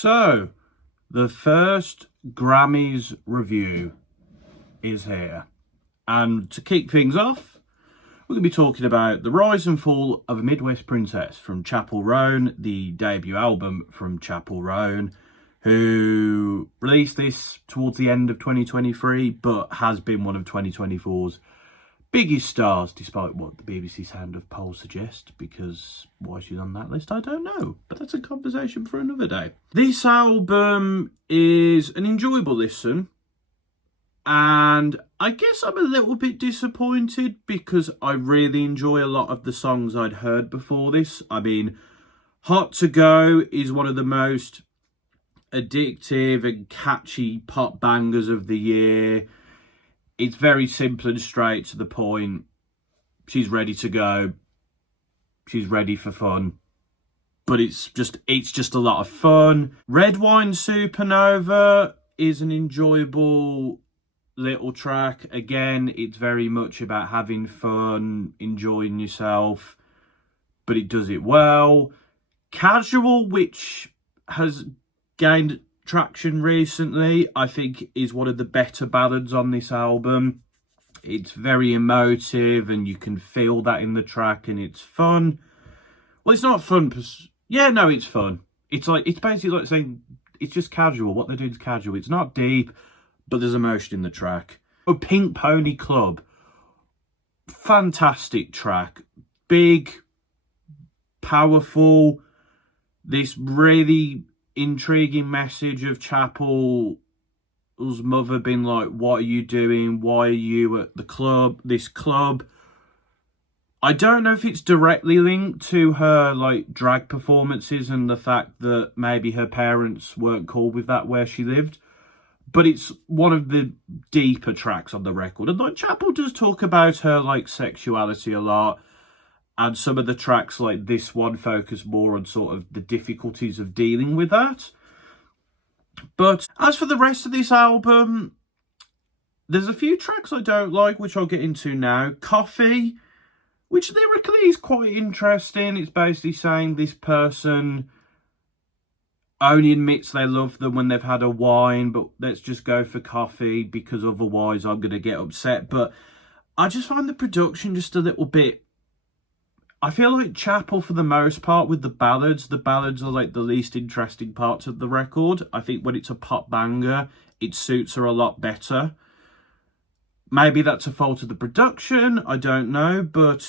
So, the first Grammys review is here. And to kick things off, we're going to be talking about The Rise and Fall of a Midwest Princess from Chappell Roan, the debut album from Chappell Roan, who released this towards the end of 2023, but has been one of 2024's biggest stars, despite what the BBC Sound of Poll suggest, because why she's on that list, I don't know. But that's a conversation for another day. This album is an enjoyable listen, and I guess I'm a little bit disappointed because I really enjoy a lot of the songs I'd heard before this. I mean, Hot to Go is one of the most addictive and catchy pop bangers of the year. It's very simple and straight to the point. She's ready to go. She's ready for fun. But it's just a lot of fun. Red Wine Supernova is an enjoyable little track. Again, it's very much about having fun, enjoying yourself, but it does it well. Casual, which has gained traction recently, I think is one of the better ballads on this album. It's very emotive and you can feel that in the track, and it's fun. Well, it's not fun. It's fun. It's basically like saying it's just casual. What they're doing is casual. It's not deep, but there's emotion in the track. Pink Pony Club, fantastic track. Big, powerful, this really intriguing message of Chappell's mother being like, what are you doing? Why are you at this club? I don't know if it's directly linked to her like drag performances and the fact that maybe her parents weren't cool with that where she lived, but it's one of the deeper tracks on the record. And like Chappell does talk about her like sexuality a lot. And some of the tracks like this one focus more on sort of the difficulties of dealing with that. But as for the rest of this album, there's a few tracks I don't like, which I'll get into now. Coffee, which lyrically is quite interesting. It's basically saying this person only admits they love them when they've had a wine, but let's just go for coffee because otherwise I'm going to get upset. But I just find the production just a little bit... I feel like Chappell, for the most part, with the ballads are like the least interesting parts of the record. I think when it's a pop banger, it suits her a lot better. Maybe that's a fault of the production, I don't know, but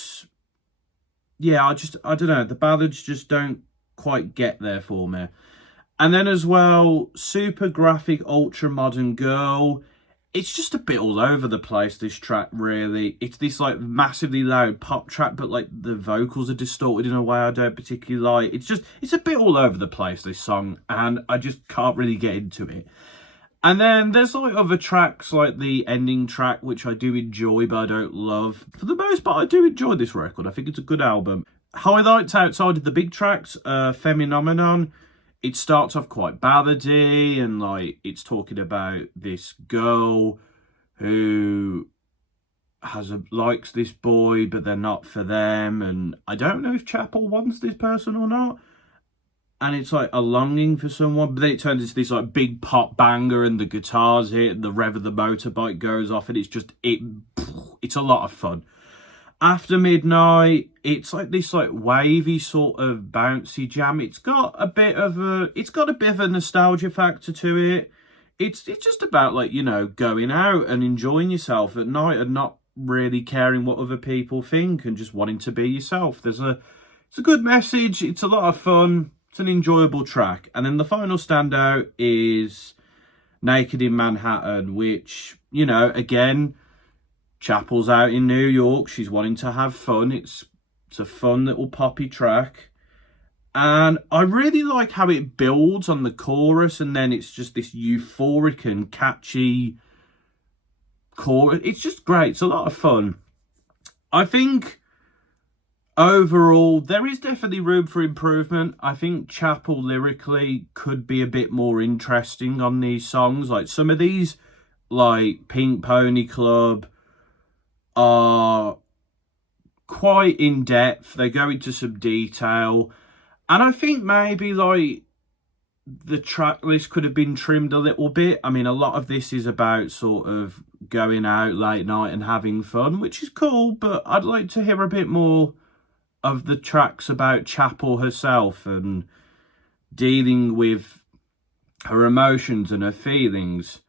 yeah, I don't know. The ballads just don't quite get there for me. And then as well, Super Graphic Ultra Modern Girl. It's just a bit all over the place, this track, really. It's this, like, massively loud pop track, but, like, the vocals are distorted in a way I don't particularly like. It's a bit all over the place, this song, and I just can't really get into it. And then there's, like, other tracks, like the ending track, which I do enjoy, but I don't love. For the most part, I do enjoy this record. I think it's a good album. Highlights outside of the big tracks, Phenomenon. It starts off quite ballady and like it's talking about this girl who likes this boy, but they're not for them. And I don't know if Chappell wants this person or not. And it's like a longing for someone, but then it turns into this like big pop banger and the guitars hit and the rev of the motorbike goes off and it's a lot of fun. After Midnight, it's like this like wavy sort of bouncy jam. It's got a bit of a nostalgia factor to it. It's just about like, you know, going out and enjoying yourself at night and not really caring what other people think and just wanting to be yourself. It's a good message. It's a lot of fun. It's an enjoyable track. And then the final standout is Naked in Manhattan, which, you know, again, Chappell's out in New York. She's wanting to have fun. It's a fun little poppy track. And I really like how it builds on the chorus and then it's just this euphoric and catchy chorus. It's just great. It's a lot of fun. I think overall, there is definitely room for improvement. I think Chappell lyrically could be a bit more interesting on these songs. Like some of these, like Pink Pony Club, are quite in depth. They go into some detail, and I think maybe like the track list could have been trimmed a little bit. I mean, a lot of this is about sort of going out late night and having fun, which is cool, but I'd like to hear a bit more of the tracks about Chappell herself and dealing with her emotions and her feelings.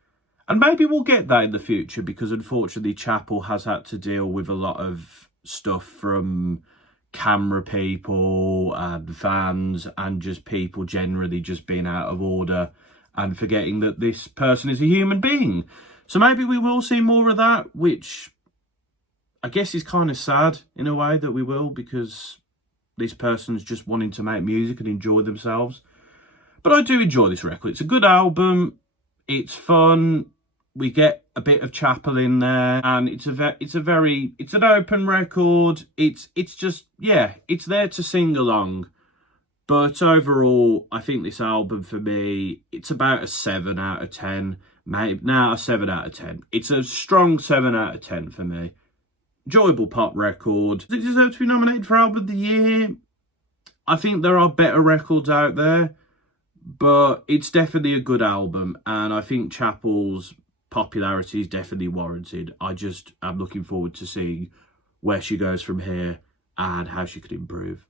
And maybe we'll get that in the future, because unfortunately Chappell has had to deal with a lot of stuff from camera people and fans and just people generally just being out of order and forgetting that this person is a human being. So maybe we will see more of that, which I guess is kind of sad in a way that we will, because this person's just wanting to make music and enjoy themselves. But I do enjoy this record. It's a good album. It's fun. We get a bit of Chappell in there, and it's an open record. It's just, yeah, it's there to sing along. But overall, I think this album for me, it's about a 7 out of 10. Maybe now a 7 out of 10. It's a strong 7 out of 10 for me. Enjoyable pop record. Does it deserve to be nominated for Album of the Year? I think there are better records out there, but it's definitely a good album, and I think Chappell's popularity is definitely warranted. I'm looking forward to seeing where she goes from here and how she could improve.